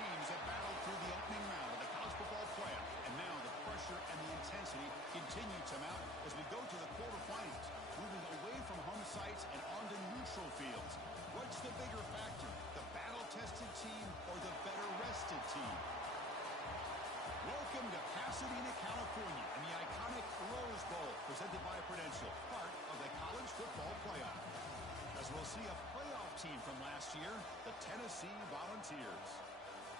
teams have battled through the opening round of the college football playoff, and now the pressure and the intensity continue to mount as we go to the quarterfinals, moving away from home sites and onto neutral fields. What's the bigger factor, the battle-tested team or the better-rested team? Welcome to Pasadena, California, and the iconic Rose Bowl, presented by Prudential, part of the college football playoff. As we'll see a playoff team from last year, the Tennessee Volunteers,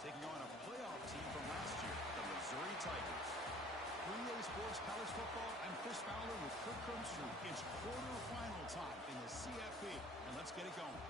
taking on a playoff team from last year, the Missouri Tigers. 3A Sports College Football, I'm Chris Fowler with Kirk Crumpster. It's quarterfinal time in the CFP, and let's get it going.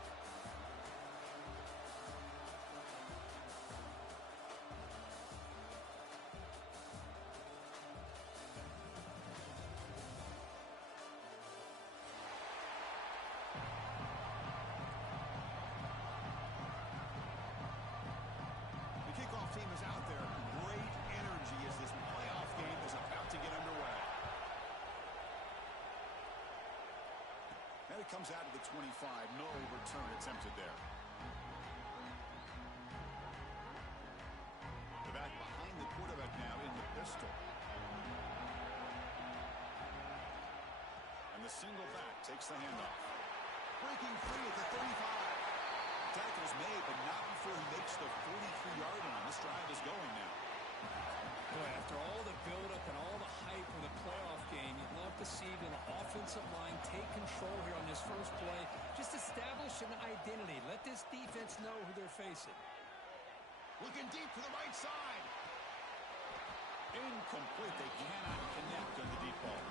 Team is out there. Great energy as this playoff game is about to get underway. And it comes out to the 25. No return attempted there. The back behind the quarterback now in the pistol. And the single back takes the handoff. Breaking free at the 35. Tackle's made, but not before he makes the 43-yard line. This drive is going now. Boy, after all the buildup and all the hype of the playoff game, you'd love to see the offensive line take control here on this first play. Just establish an identity. Let this defense know who they're facing. Looking deep to the right side. Incomplete. They cannot connect on the deep ball.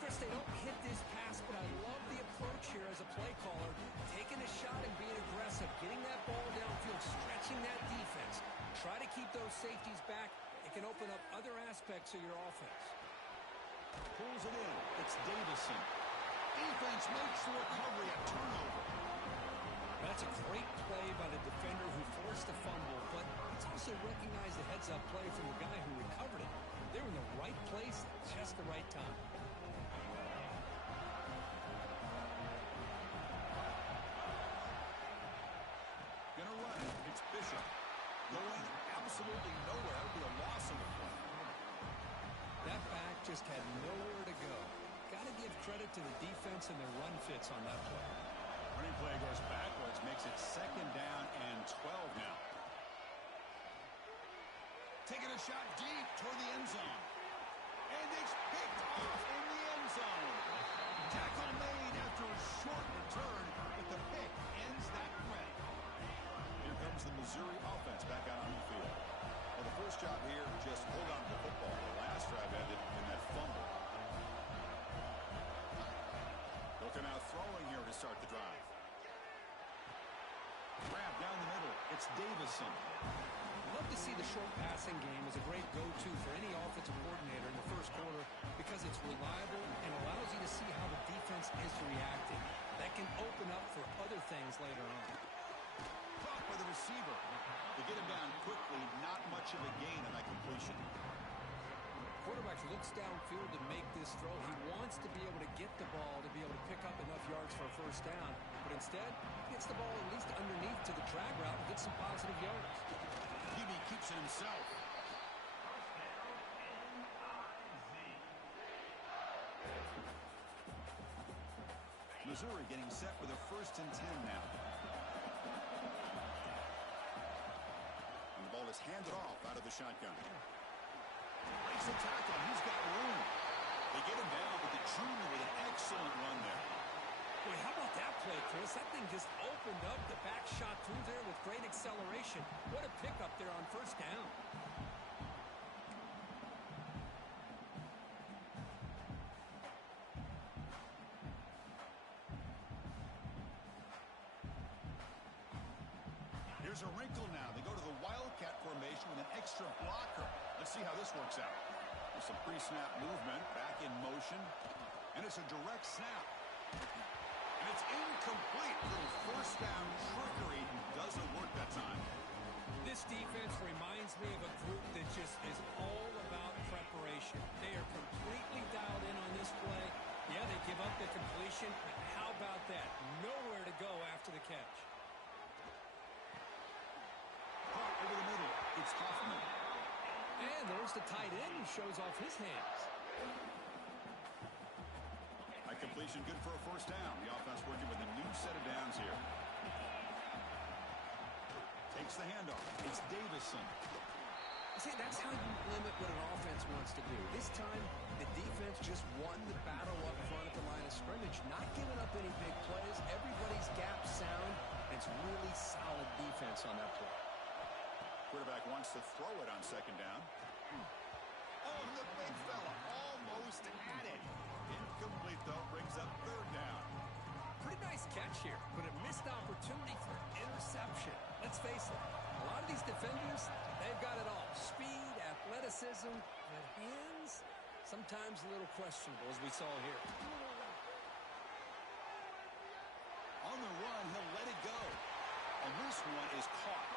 Chris, they don't hit this pass, but I love the approach here as a play caller. Taking a shot and being aggressive, getting that ball downfield, stretching that defense. Try to keep those safeties back. It can open up other aspects of your offense. Pulls it in. It's Davison. Defense makes the recovery, a turnover. That's a great play by the defender who forced the fumble, but it's also recognized the heads-up play from the guy who recovered it. They're in the right place at just the right time. Gonna run it. It's Bishop. Going absolutely nowhere. It'll be a loss on the play. That back just had nowhere to go. Got to give credit to the defense and their run fits on that play. Running play goes backwards, makes it 2nd down and 12 now. Taking a shot deep toward the end zone. And it's picked off in the end zone. Tackle made after a short return, but the pick ends that play. Here comes the Missouri offense back out on the field. Well, the first job here, just hold on to the football. The last drive ended in that fumble. They'll come out throwing here to start the drive. Grab down the middle. It's Davison. Love to see the short passing game as a great go-to for any offensive coordinator in the first quarter because it's reliable and allows you to see how the defense is reacting. That can open up for other things later on. Caught by the receiver. They get him down quickly. Not much of a gain on that completion. Quarterback looks downfield to make this throw. He wants to be able to get the ball to be able to pick up enough yards for a first down. But instead, he gets the ball at least underneath to the drag route and gets some positive yards. QB keeps it himself. Missouri getting set with a 1st and 10 now. And the ball is handed off out of the shotgun. Breaks the tackle. He's got room. They get him down, but the junior with an excellent run there. Boy, how about that play, Chris? That thing just opened up. The back shot through there with great acceleration. What a pickup there on 1st down. Here's a wrinkle now. They go to the Wildcat formation with an extra blocker. Let's see how this works out. There's some pre-snap movement, back in motion, and it's a direct snap. And it's incomplete. Little 1st down trickery doesn't work that time. This defense reminds me of a group that just is all about preparation. They are completely dialed in on this play. Yeah, they give up the completion, but how about that? Nowhere to go after the catch. Caught over the middle. It's Hoffman. And there's the tight end who shows off his hands. A completion good for a first down. The offense working with a new set of downs here. Takes the handoff. It's Davison. See, that's how you limit what an offense wants to do. This time, the defense just won the battle up front at the line of scrimmage, not giving up any big plays. Everybody's gap sound. It's really solid defense on that play. Quarterback wants to throw it on second down. Oh, the big fella almost had it. Incomplete, though, brings up third down. Pretty nice catch here, but a missed opportunity for interception. Let's face it, a lot of these defenders, they've got it all. Speed, athleticism, and hands, sometimes a little questionable, as we saw here. On the run, he'll let it go. And this one is caught.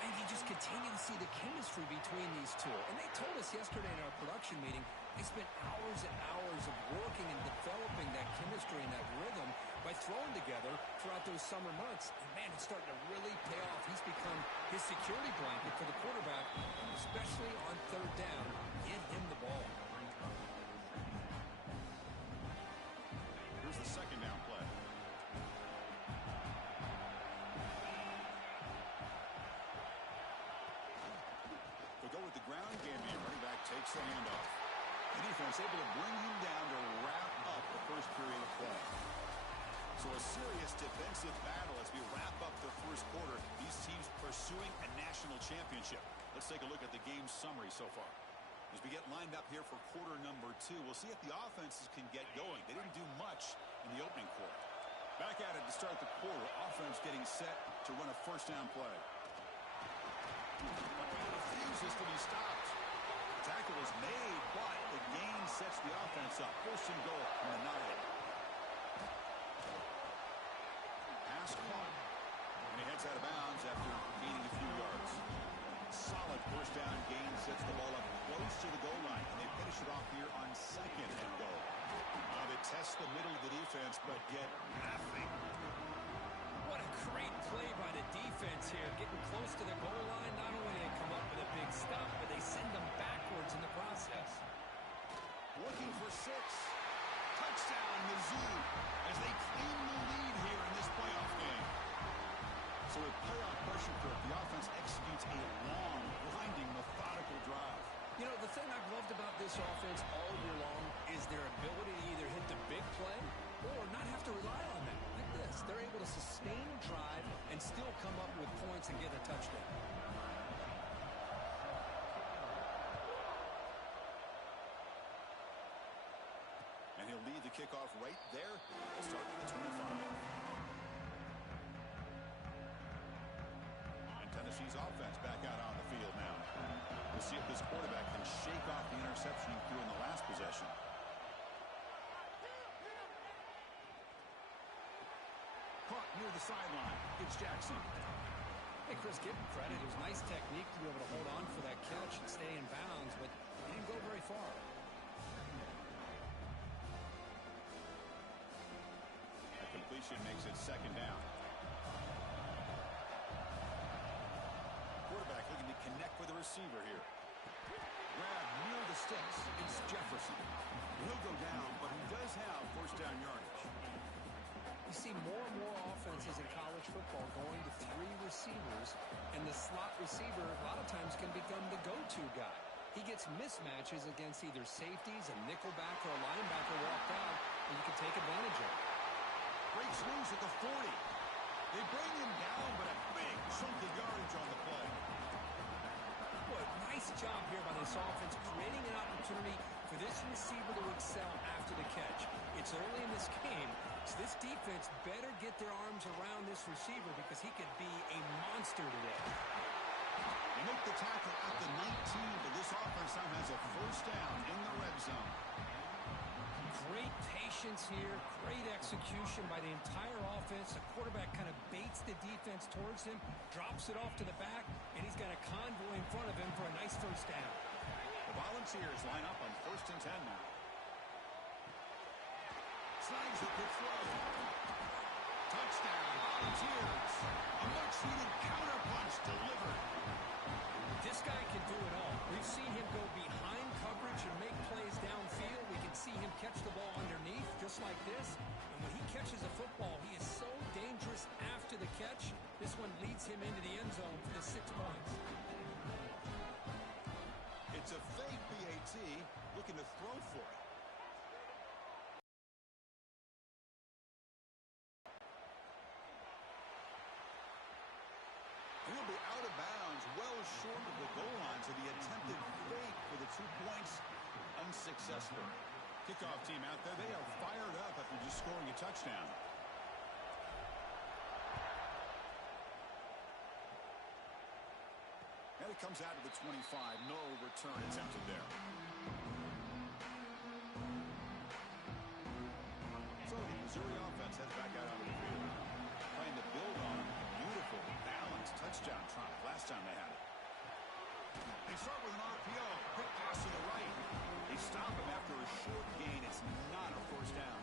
And you just continue to see the chemistry between these two. And they told us yesterday in our production meeting, they spent hours and hours of working and developing that chemistry and that rhythm by throwing together throughout those summer months. And, man, it's starting to really pay off. He's become his security blanket for the quarterback, especially on third down. Get him the ball. Here's the second down play. They'll go with the ground game here. Running back takes the handoff. The defense able to bring him down to wrap up the first period of play. So a serious defensive battle as we wrap up the first quarter. These teams pursuing a national championship. Let's take a look at the game summary so far. As we get lined up here for quarter number 2, we'll see if the offenses can get going. They didn't do much in the opening quarter. Back at it to start the quarter. Offense getting set to run a first down play. Refuses to be stopped. Tackle is made, but the gain sets the offense up. First and goal from the 9. Pass caught. And he heads out of bounds after gaining a few yards. Solid first down gain sets the ball up close to the goal line. And they finish it off here on second and goal. They test the middle of the defense, but get nothing. What a great play by the defense here. Getting close to the goal line. Not only do they come up with a big stop, but they send them backwards in the process. Looking for 6. Touchdown, Mizzou, as they claim the lead here in this playoff game. So with playoff pressure curve, the offense executes a long, grinding, methodical drive. You know, the thing I've loved about this offense all year long is their ability to either hit the big play or not have to rely on that. Like this. They're able to sustain a drive and still come up with points and get a touchdown. And he'll lead the kickoff right there. We'll start at the 25. And Tennessee's offense back out on the field now. We'll see if this quarterback can shake off the interception he threw in the last possession. Caught near the sideline. It's Jackson. Hey, Chris, give him credit. It was nice technique to be able to hold on for that catch and stay in bounds, but he didn't go very far. A completion makes it second down. Quarterback looking to connect with the receiver here. Grab near the sticks. It's Jefferson. He'll go down, but he does have first down yardage. You see more and more offenses in college football going to 3 receivers, and the slot receiver a lot of times can become the go-to guy. He gets mismatches against either safeties, a nickelback, or a linebacker walked out, and you can take advantage of it. Breaks loose at the 40. They bring him down, but a big chunk of yardage on the play. Boy, nice job here by this offense, creating an opportunity for this receiver to excel after the catch. It's early in this game, so this defense better get their arms around this receiver because he could be a monster today. They make the tackle at the 19, but this offense now has a first down in the red zone. Great patience here, great execution by the entire offense. The quarterback kind of baits the defense towards him, drops it off to the back, and he's got a convoy in front of him for a nice first down. The Volunteers line up on first and 10 now. Snags it to throw. Touchdown, Volunteers. A much-needed counterpunch delivered. This guy can do it all. We've seen him go behind coverage and make plays downfield. We can see him catch the ball underneath, just like this. And when he catches a football, he is so dangerous after the catch. This one leads him into the end zone for the 6 points. It's a fake PAT, looking to throw for it. He'll be out of bounds, well short of the goal line, so the attempted fake for the 2 points unsuccessful. Kickoff team out there, they are fired up after just scoring a touchdown. And it comes out to the 25. No return attempted there. So the Missouri offense heads back out onto the field. Trying to build on a beautiful, balanced touchdown trot last time they had it. They start with an RPO. Quick pass to the right. They stop him after a short gain. It's not a first down.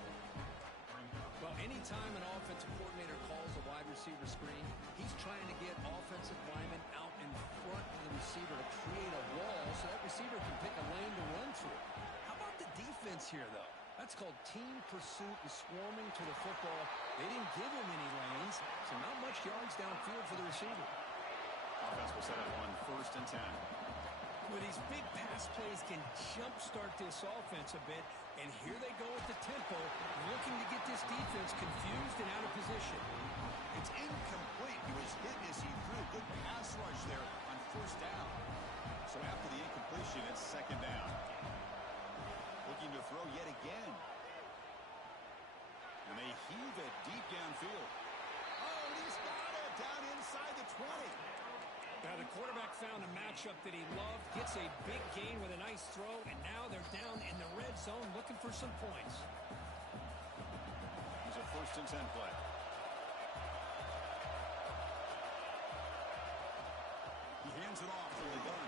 Well, anytime an offensive coordinator calls a wide receiver screen, he's trying to get offensive linemen out in front of the receiver to create a wall so that receiver can pick a lane to run through. How about the defense here, though? That's called team pursuit and swarming to the football. They didn't give him any lanes, so not much yards downfield for the receiver. Offense will set up on 1st and 10. Well, these big pass plays can jumpstart this offense a bit, and here they go at the tempo, looking to get this defense confused and out of position. It's incomplete. He was hit as he threw. Good pass rush there on 1st down. So after the incompletion, it's 2nd down. Looking to throw yet again. And they heave it deep downfield. Oh, and he's got it down inside the 20. Now the quarterback found a matchup that he loved, gets a big gain with a nice throw, and now they're down in the red zone looking for some points. It's a 1st and 10 play. He hands it off from the gun.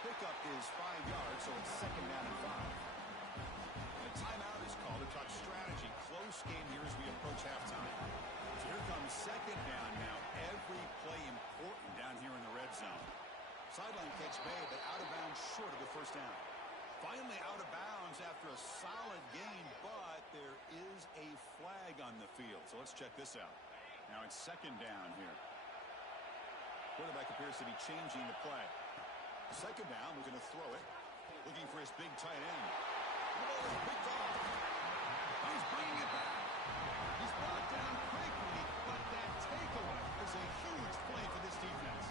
Pickup is 5 yards, so it's 2nd down and 5. And a timeout is called to talk strategy. Close game here as we approach halftime. So here comes 2nd down now. Every play important down here in the red zone. Sideline catch made, but out of bounds short of the 1st down. Finally out of bounds after a solid gain, but there is a flag on the field. So let's check this out. Now it's 2nd down here. Quarterback appears to be changing the play. 2nd down, looking to throw it. Looking for his big tight end. The ball is picked off. He's bringing it back. He's brought down quickly, but that takeaway is a huge play for this defense.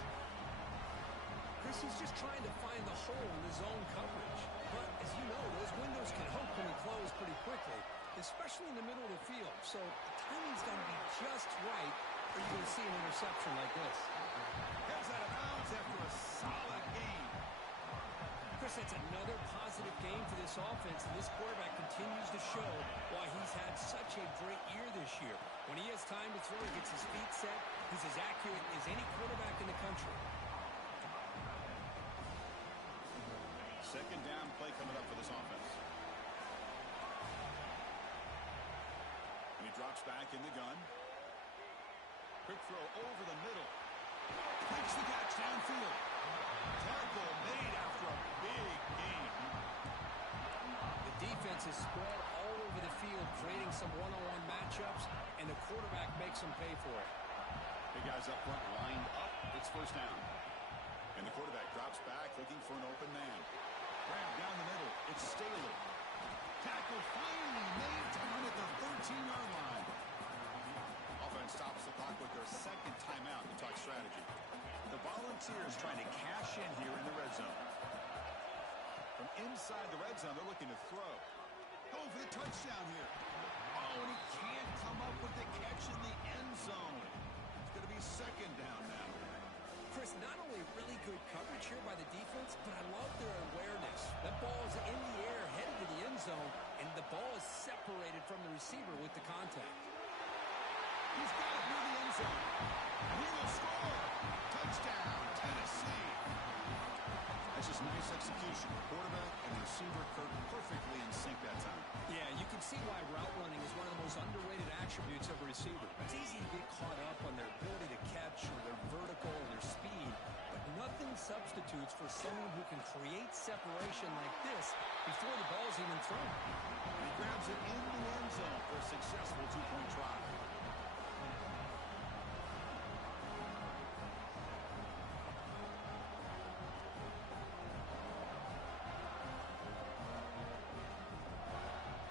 Chris, he's just trying to find the hole in his own coverage. But as you know, those windows can open and close pretty quickly, especially in the middle of the field. So the timing's got to be just right, or you're going to see an interception like this. Heads out of bounds after a solid game. Chris, that's another positive game for this offense, and this quarterback continues to show why he's had such a great year this year. When he has time to throw, he gets his feet set. He's as accurate as any quarterback in the country. 2nd down play coming up for this offense. And he drops back in the gun. Quick throw over the middle. Takes the catch downfield. Tackle made after a big gain. The defense is spread all over the field, creating some one-on-one matchups, and the quarterback makes them pay for it. Big guys up front lined up. It's 1st down. And the quarterback drops back looking for an open man. Grab down the middle. It's Staley. Tackle finally made down at the 13-yard line. Offense stops the clock with their 2nd timeout to talk strategy. The Volunteers trying to cash in here in the red zone. From inside the red zone, they're looking to throw. Going for the touchdown here. Oh, and he can't come up with the catch in the end zone. It's going to be 2nd down now. Chris, not only really good coverage here by the defense, but I love their awareness. That ball is in the air, headed to the end zone, and the ball is separated from the receiver with the contact. He's got it near the end zone. And he will score. Touchdown, Tennessee. That's just nice execution. The quarterback and the receiver perfectly in sync that time. Yeah, you can see why route running is one of the most underrated attributes of a receiver. It's easy to get caught up on their ability to catch or their vertical or their speed, but Nothing substitutes for someone who can create separation like this before the ball's even thrown. He grabs it in the end zone for a successful two-point try.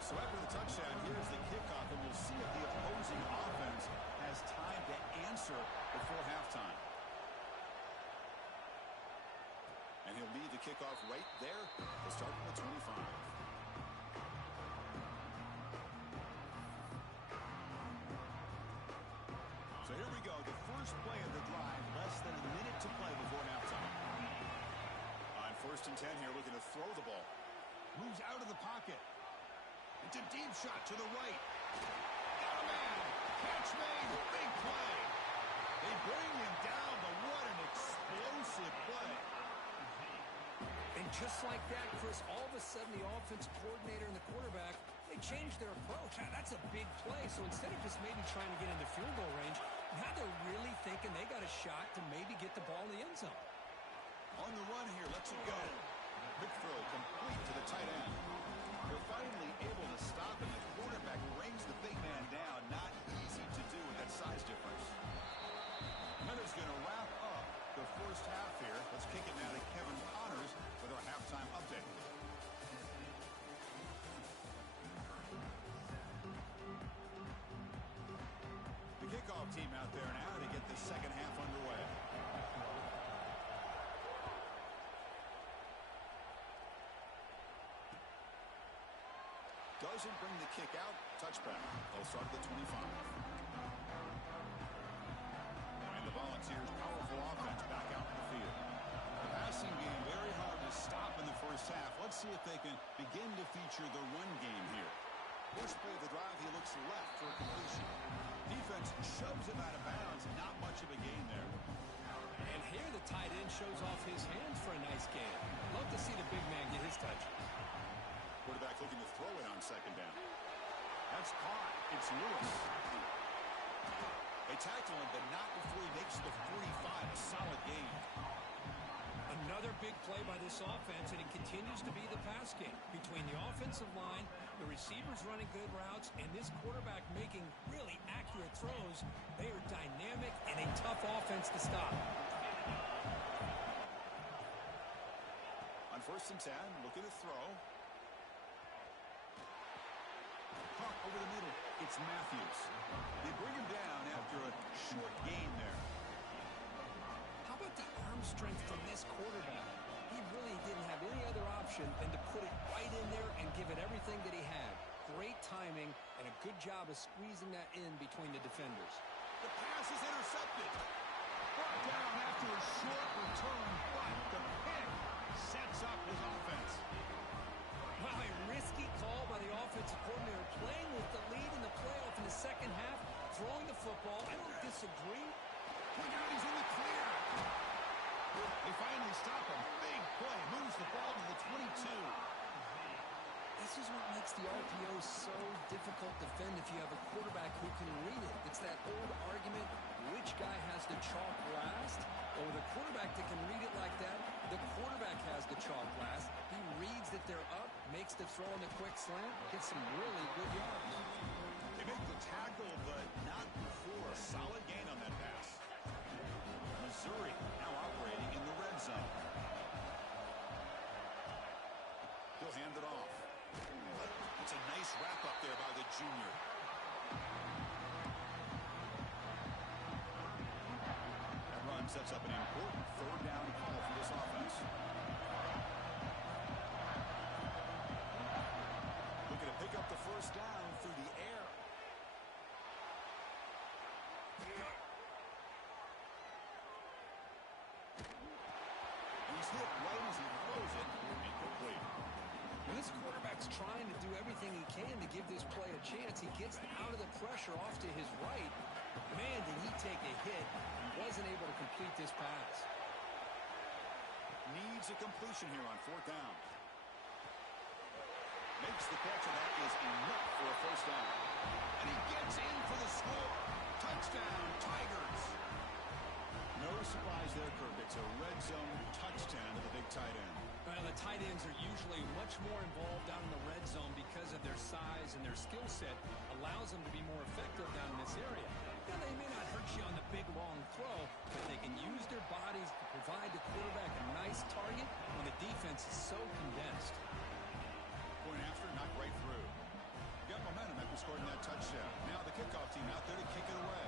So after the touchdown, here's the kickoff, and we'll see if the opposing offense has time to answer before halftime. And he'll lead the kickoff right there. He'll start from the 25. So here we go, the first play of the drive, less than a minute to play before halftime. On 1st and 10 here, looking to throw the ball. Moves out of the pocket. It's a deep shot to the right. Got a man. Catch made. Big play. They bring him down, but what an explosive play. And just like that, Chris, all of a sudden the offense coordinator and the quarterback, they changed their approach. That's a big play. So instead of just maybe trying to get into field goal range, now they're really thinking they got a shot to maybe get the ball in the end zone. On the run here, lets it go. Quick throw complete to the tight end. They're finally able to stop him. The quarterback brings the big man down. Not easy to do with that size difference. Miller's going to wrap up the first half here. Let's kick it now to Kevin Connors with our halftime update. The kickoff team out there now to get the second half underway. Doesn't bring the kick out. Touchback. They'll start at the 25. And the Volunteers' powerful offense back out in the field. The passing game very hard to stop in the first half. Let's see if they can begin to feature the run game here. First play of the drive, he looks left for a completion. Defense shoves him out of bounds. Not much of a gain there. And here the tight end shows off his hands for a nice gain. Love to see the big man get his touch. Quarterback looking to throw it on second down. That's caught. It's Lewis. They tackle him, but not before he makes the 45. A solid gain. Another big play by this offense, and it continues to be the pass game. Between the offensive line, the receivers running good routes, and this quarterback making really accurate throws, they are dynamic and a tough offense to stop. On 1st and 10, looking to throw. Caught over the middle. It's Matthews. They bring him down after a short gain there. How about the arm strength from this quarterback? He really didn't have any other option than to put it right in there and give it everything that he had. Great timing and a good job of squeezing that in between the defenders. The pass is intercepted. Brought down after a short return, but the pick sets up his offense. Wow, a risky call by the offensive coordinator, playing with the lead in the playoff in the second half, throwing the football. I don't disagree. Look out, he's in the clear. They finally stop him. Big play. Moves the ball to the 22. This is what makes the RPO so difficult to defend if you have a quarterback who can read it. It's that old argument, which guy has the chalk last? Or the quarterback that can read it like that, the quarterback has the chalk last. He reads that they're up, makes the throw on the quick slant, gets some really good yards. They make the tackle, but not before. A solid gain on that pass. Missouri now operating in the red zone. He'll hand it off. It's a nice wrap up there by the junior. That run sets up an important third down call for this offense. Looking to pick up the first down through the air. He's hit right as he throws it. Incomplete. When this quarterback's trying to do everything he can to give this play a chance, he gets out of the pressure off to his right. Man, did he take a hit and wasn't able to complete this pass. Needs a completion here on 4th down. Makes the catch, and that is enough for a first down. And he gets in for the score. Touchdown, Tigers. No surprise there, Kirk. It's a red zone touchdown to the big tight end. Well, the tight ends are usually much more involved down in the red zone because of their size and their skill set allows them to be more effective down in this area. Now, they may not hurt you on the big, long throw, but they can use their bodies to provide the quarterback a nice target when the defense is so condensed. Point after, not right through. Got momentum after scoring that touchdown. Now the kickoff team out there to kick it away.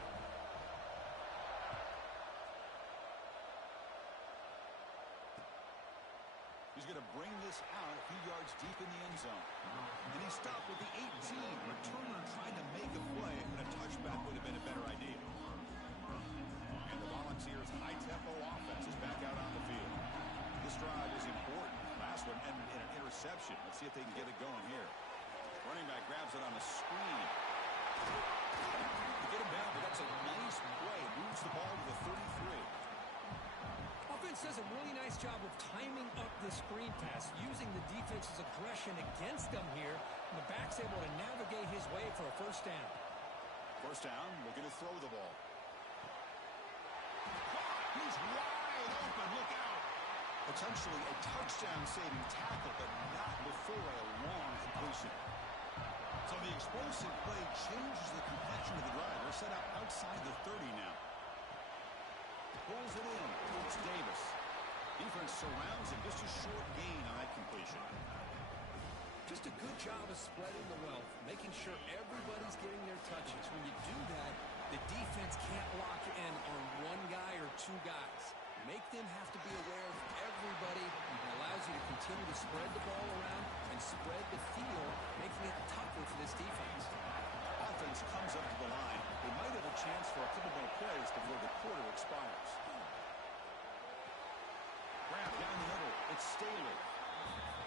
He's going to bring this out a few yards deep in the end zone. And he stopped with the 18. Returner trying to make a play, and a touchback would have been a better idea. And the Volunteers' high-tempo offense is back out on the field. This drive is important. Last one ended in an interception. Let's see if they can get it going here. Running back grabs it on the screen. To get him down, but that's a nice play. Moves the ball to the 33. Offense does a really nice job of timing up the screen pass, using the defense's aggression against them here. And the back's able to navigate his way for a first down. First down, looking to throw the ball. He's wide open. Look out. Potentially a touchdown-saving tackle, but not before a long completion. So the explosive play changes the complexion of the drive. They're set up outside the 30 now. Pulls it in towards Davis. Defense surrounds him. Just a short gain on that completion. Just a good job of spreading the wealth, making sure everybody's getting their touches. When you do that, the defense can't lock in on one guy or two guys. Make them have to be aware of everybody. It allows you to continue to spread the ball around and spread the field, making it tougher for this defense. Offense comes up to the line. They might have a chance for a couple more plays before the quarter expires. Grab down the middle. It's Staley.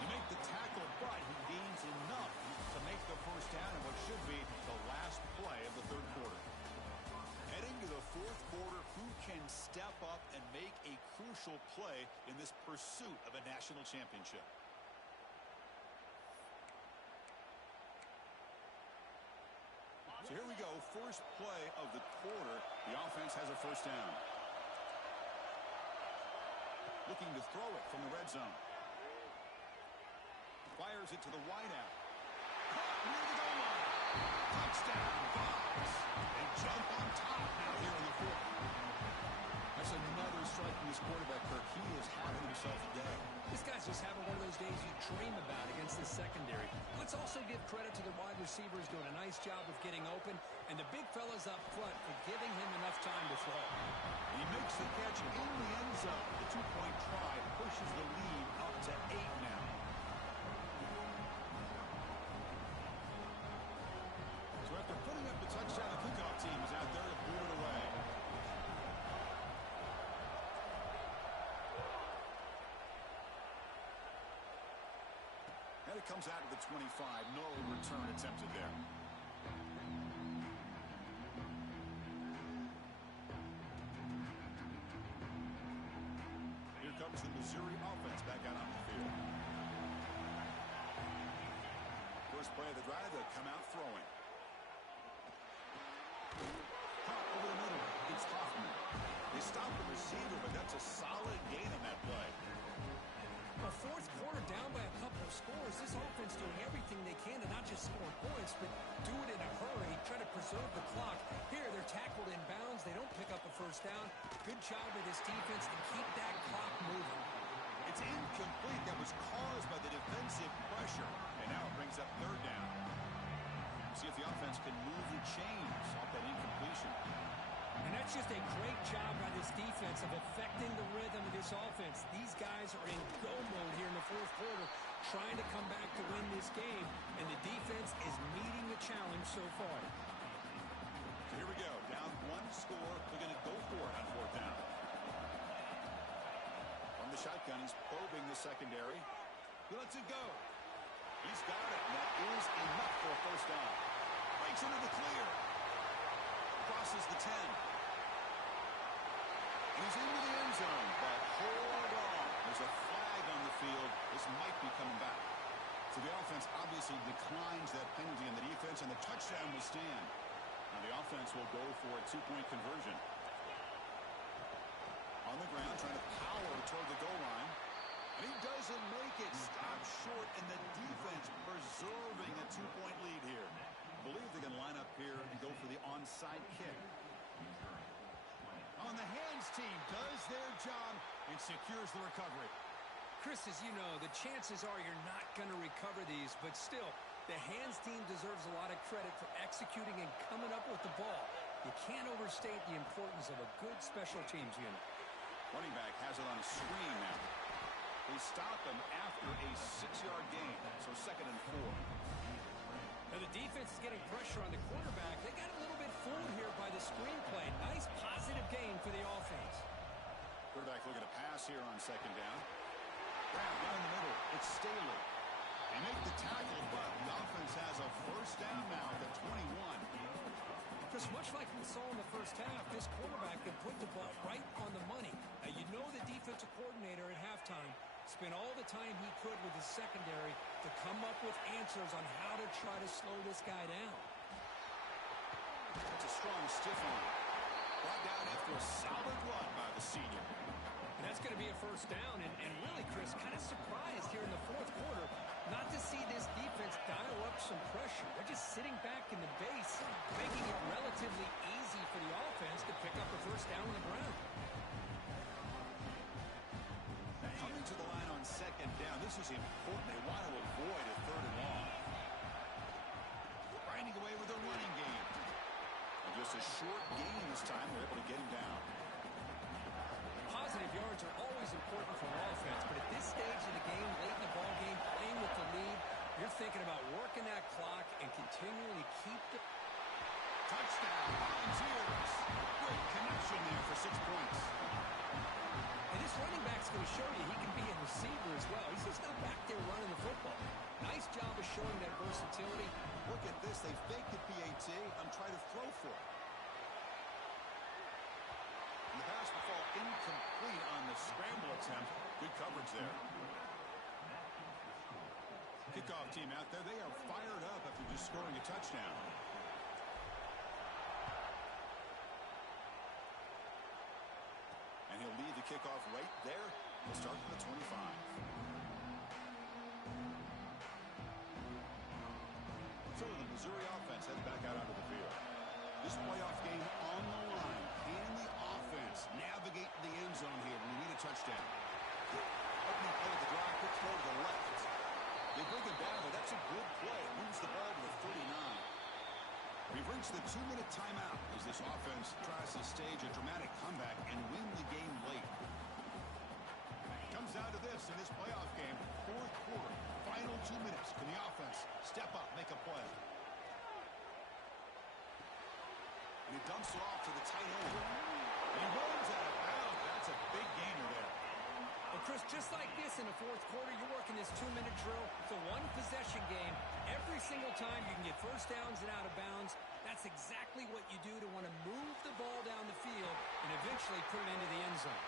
You make the tackle, but he gains enough to make the first down in what should be the last play of the third quarter. Heading to the fourth quarter, who can step up and make a crucial play in this pursuit of a national championship? So here we go, first play of the quarter. The offense has a first down. Looking to throw it from the red zone. Fires it to the wideout. Caught near the goal line. Touchdown, Dogs. They jump on top now here in the fourth. That's another strike from this quarterback, Kirk. He is having himself a day. This guy's just having one of those days you dream about against the secondary. Let's also give credit to the wide receivers doing a nice job of getting open, and the big fellas up front for giving him enough time to throw. He makes the catch in the end zone. The two-point try pushes the lead up to 8 now. So after putting up the touchdown, the kickoff team is out there to boot it away. And it comes out of the 25. No return attempted there. Here comes the Missouri offense back out on the field. First play of the drive, they'll come out throwing. Hot over the middle. It's Hoffman. They stop the receiver, but that's a solid gain on that play. A fourth quarter down by a couple of scores. This offense doing everything they can to not just score points, but do it in a hurry, try to preserve the clock. Here, they're tackled in bounds. They don't pick up a first down. Good job by this defense to keep that clock moving. It's incomplete. That was caused by the defensive pressure. And now it brings up third down. See if the offense can move the chains off that incompletion. And that's just a great job by this defense of affecting the rhythm of this offense. These guys are in go mode here in the fourth quarter, trying to come back to win this game. And the defense is meeting the challenge so far. So here we go. Down one score. They're going to go for it on fourth down. From the shotgun, he's probing the secondary. He lets it go. He's got it. And that is enough for a first down. Breaks into the clear. Crosses the 10. And he's into the end zone, but hold on. There's a flag on the field. This might be coming back. So the offense obviously declines that penalty in the defense, and the touchdown will stand. Now the offense will go for a two-point conversion. the ground, trying to power toward the goal line. And he doesn't make it. Stopped short, and the defense preserving a 2-point lead here. I believe they can line up here and go for the onside kick. On the hands team does their job and secures the recovery. Chris, as you know, the chances are you're not going to recover these, but still, the hands team deserves a lot of credit for executing and coming up with the ball. You can't overstate the importance of a good special teams unit. Running back has it on a screen now. They stop him after a 6-yard gain, so 2nd and 4. Now the defense is getting pressure on the quarterback. They got a little bit fooled here by the screenplay. Nice positive gain for the offense. Quarterback looking to pass here on 2nd down. Grab down the middle. It's Staley. They make the tackle, but the offense has a first down now at the 21. Chris, much like we saw in the first half, this quarterback can put the ball right on the money. Now, you know the defensive coordinator at halftime spent all the time he could with his secondary to come up with answers on how to try to slow this guy down. It's a strong stiff arm. Brought down after a solid run by the senior. And that's going to be a first down. And really, Chris, kind of surprised here in the fourth quarter not to see this defense dial up some pressure. They're just sitting back in the base, making it relatively easy for the offense to pick up a first down on the ground. Coming to the line on 2nd down. This is important. They want to avoid a 3rd and long. Grinding away with a running game. And just a short gain this time. They're able to get him down. Positive yards are always important for an offense, but at this stage of the game, late in the ball game, playing with the lead, you're thinking about working that clock and continuing to keep the... Touchdown, Volunteers. Great connection there for 6 points. And this running back's going to show you he can be a receiver as well. He's just not back there running the football. Nice job of showing that versatility. Look at this. They fake the PAT. I'm trying to throw for it. And the pass will fall incomplete on the scramble attempt. Good coverage there. Kickoff team out there. They are fired up after just scoring a touchdown. And he'll lead the kickoff right there. We'll start with the 25. So the Missouri offense heads back out onto the field. This playoff game on the line. Can the offense navigate the end zone here when we need a touchdown? Opening play of the drive, quick throw to the left. They bring him down, but that's a good play. Moves the ball to the 39. We've reached the 2-minute timeout as this offense tries to stage a dramatic comeback and win the game late. Comes down to this in this playoff game. Fourth quarter, final 2 minutes. Can the offense step up, make a play? And he dumps it off to the tight end. And he runs out of bounds. That's a big gainer there. Well, Chris, just like this in the fourth quarter, you're working this 2-minute drill. It's a one-possession game. Every single time you can get first downs and out of bounds. That's exactly what you do to want to move the ball down the field and eventually put it into the end zone.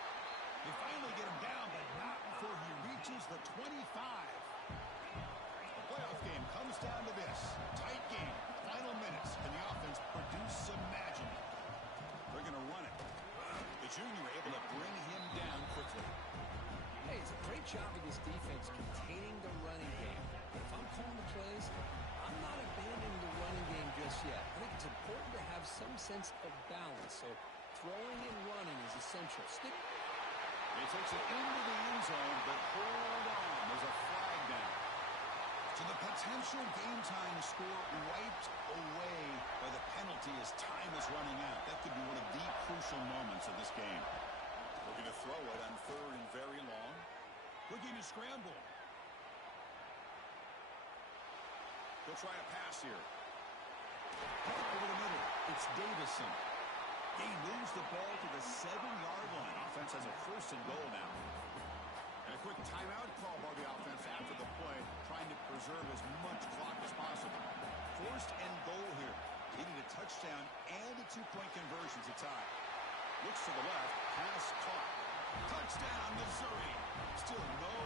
They finally get him down, but not before he reaches the 25. The playoff game comes down to this. Tight game. Final minutes. Can the offense produce some magic? They're going to run it. The junior able to bring him down quickly. Hey, it's a great job of this defense containing the running game. But if I'm calling the plays, I'm not abandoning the running game just yet. I think it's important to have some sense of balance. So throwing and running is essential. He takes it into the end zone, but hold on. There's a flag down. So the potential game-time score wiped away by the penalty as time is running out. That could be one of the crucial moments of this game. Looking to throw it on 3rd and very long. Looking to scramble. He'll try a pass here. Over the middle. It's Davison. He moves the ball to the 7-yard line. Offense has a 1st and goal now. And a quick timeout call by the offense after the play, trying to preserve as much clock as possible. 1st and goal here. Needing a touchdown and a 2-point conversion to tie. Looks to the left. Pass caught. Touchdown, Missouri. Still no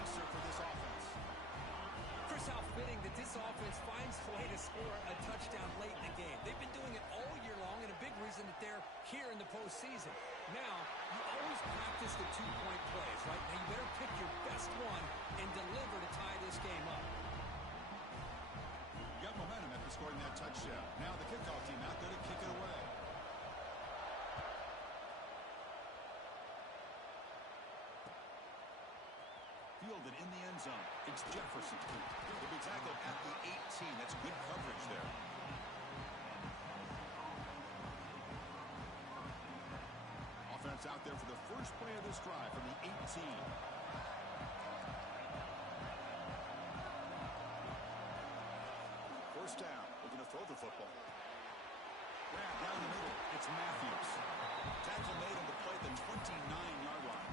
answer for this offense. Chris, how fitting that this offense finds way to score a touchdown late in the game. They've been doing it all year long, and a big reason that they're here in the postseason. Now, you always practice the two-point plays, right? Now, you better pick your best one and deliver to tie this game up. You got momentum after scoring that touchdown. Now the kickoff team out there to kick it away. Fielded in the end zone. It's Jefferson. He'll be tackled at the 18. That's good coverage there. Offense out there for the first play of this drive from the 18. First down. Looking to throw the football. Grab down the middle. It's Matthews. Tackle made on the play at the 29-yard line.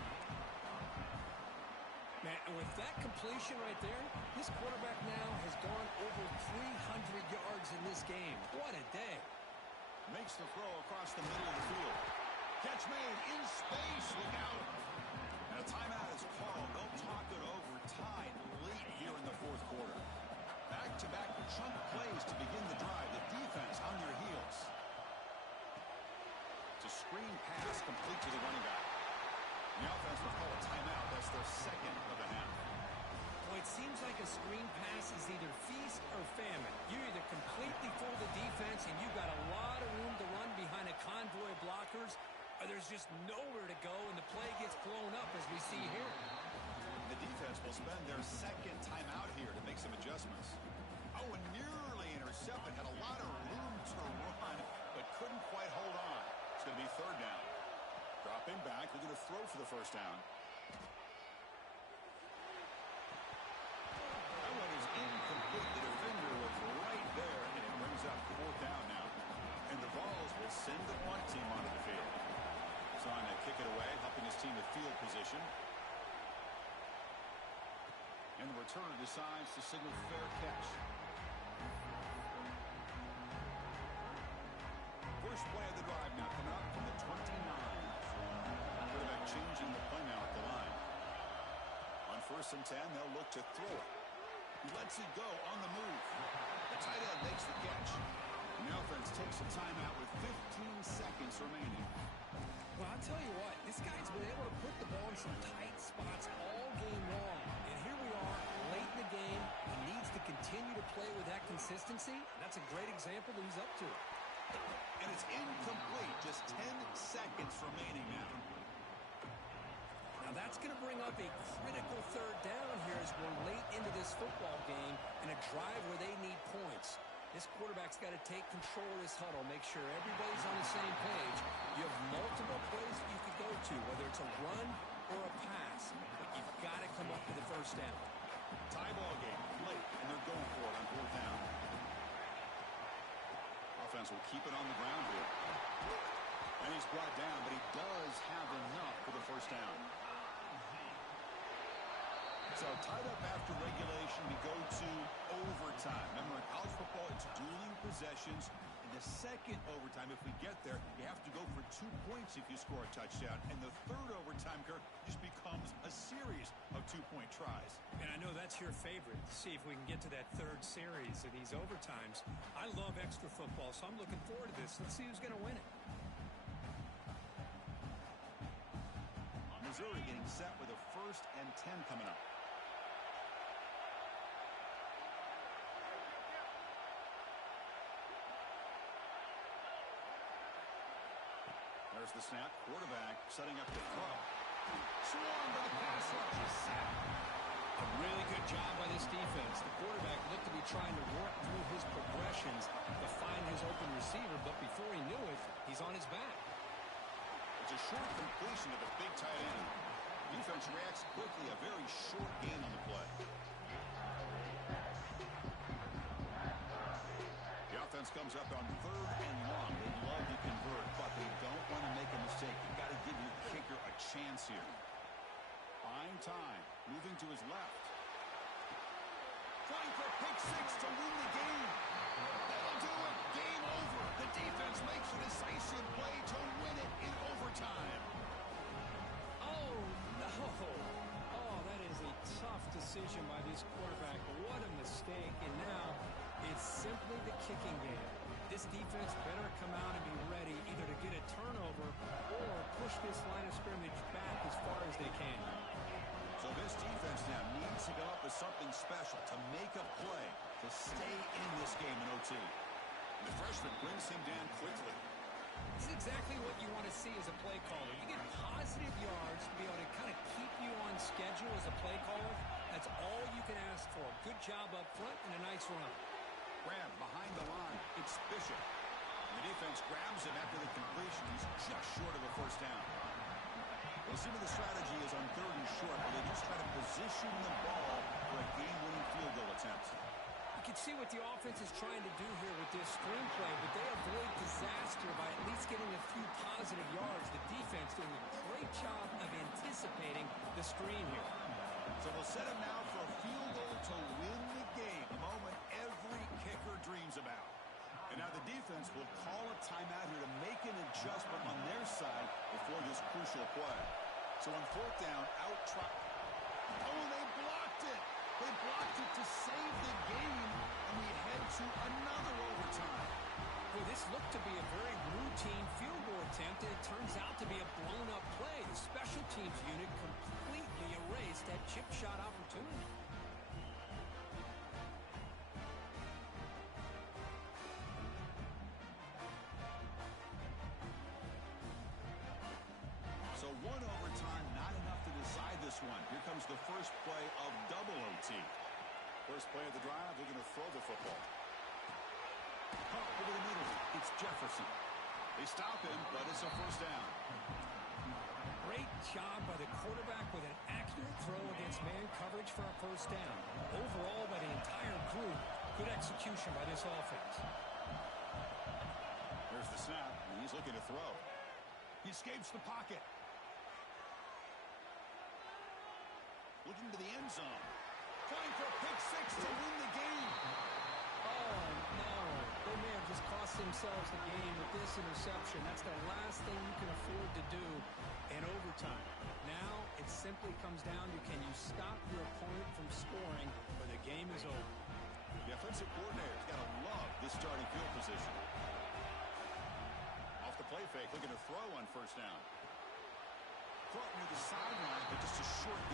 Man, and with that completion right there, this quarterback now has gone over 300 yards in this game. What a day. Makes the throw across the middle of the field. Catch made in space. Look out. And a timeout is called. They'll talk it over. Tied late here in the fourth quarter. Back-to-back chunk plays to begin the drive. The defense on their heels. It's a screen pass complete to the running back. The offense will call a timeout. That's their second of the half. Well, it seems like a screen pass is either feast or famine. You either completely fool the defense and you've got a lot of room to run behind a convoy of blockers, or there's just nowhere to go and the play gets blown up as we see here. The defense will spend their second timeout here to make some adjustments. Oh, and nearly intercepted. Had a lot of room to run, but couldn't quite hold on. It's going to be third down. Dropping back, looking to throw for the first down. That one is incomplete. The defender was right there, and it brings up fourth down now. And the Vols will send the punt team onto the field. Trying to kick it away, helping his team with field position. And the returner decides to signal fair catch. First play of the drive now coming up from the 29. Quarterback changing the play now at the line. On 1st and 10, they'll look to throw it. He lets it go on the move. The tight end makes the catch. And the offense takes a timeout with 15 seconds remaining. Well, I'll tell you what, this guy's been able to put the ball in some tight spots all game long. And here we are, late in the game. He needs to continue to play with that consistency. That's a great example that he's up to it. And it's incomplete. Just 10 seconds remaining now. Now that's going to bring up a critical third down here as we're late into this football game in a drive where they need points. This quarterback's got to take control of this huddle, make sure everybody's on the same page. You have multiple plays that you could go to, whether it's a run or a pass, but you've got to come up with the first down. Tie ball game, late, and they're going for it on fourth down. Offense will keep it on the ground here. And he's brought down, but he does have enough for the first down. So tied up after regulation, we go to overtime. Remember, in college football, it's dueling possessions. In the second overtime, if we get there, you have to go for 2 points if you score a touchdown. And the third overtime, Kirk, just becomes a series of 2-point tries. And I know that's your favorite. See if we can get to that third series of these overtimes. I love extra football, so I'm looking forward to this. Let's see who's going to win it. Missouri getting set with a 1st and 10 coming up. There's the snap. Quarterback setting up the throw. Swung by the pass rush. Is sacked. A really good job by this defense. The quarterback looked to be trying to work through his progressions to find his open receiver, but before he knew it, he's on his back. It's a short completion to the big tight end. Defense reacts quickly. A very short gain on the play. The offense comes up on 3rd and long. They love to convert, but they don't want to make a mistake. You've got to give your kicker a chance here. Buying time. Moving to his left. Trying for a pick six to win the game. That'll do it. Game over. The defense makes a decisive play to win it in overtime. Oh, no. Oh, that is a tough decision by this quarterback. What a mistake. And now It's simply the kicking game. This defense better come out and be ready either to get a turnover or push this line of scrimmage back as far as they can. So this defense now needs to come up with something special to make a play to stay in this game in OT. The freshman brings him down quickly. This is exactly what you want to see as a play caller. You get positive yards to be able to kind of keep you on schedule as a play caller. That's all you can ask for. Good job up front and a nice run. Grab behind the line. It's Bishop. The defense grabs him after the completion. He's just short of a first down. We'll see what the strategy is on 3rd and short, where they just try to position the ball for a game-winning field goal attempt. You can see what the offense is trying to do here with this screenplay, but they avoid disaster by at least getting a few positive yards. The defense doing a great job of anticipating the screen here. So we'll set him now for a field goal to win the game, a moment every kicker dreams about. And now the defense will call a timeout here to make an adjustment on their side before this crucial play. So on 4th down, out try. Oh, they blocked it. They blocked it to save the game, and we head to another overtime. Well, this looked to be a very routine field goal attempt, and it turns out to be a blown-up play. The special teams unit completely erased that chip shot opportunity. So one overtime, not enough to decide this one. Here comes the first play of double OT. First play of the drive, they're going to throw the football. Caught over the middle. It's Jefferson. They stop him, but it's a first down. Great job by the quarterback with an accurate throw against man coverage for a first down. Overall, by the entire group, good execution by this offense. There's the snap, and he's looking to throw. He escapes the pocket. Looking to the end zone. Trying for a pick six to win the game. Oh, no. They may have just cost themselves the game with this interception. That's the last thing you can afford to do in overtime. Now it simply comes down to, can you stop your opponent from scoring, or the game is over. The offensive coordinator's got to love this starting field position. Off the play fake, looking to throw on first down. Caught near the sideline, but just a short game.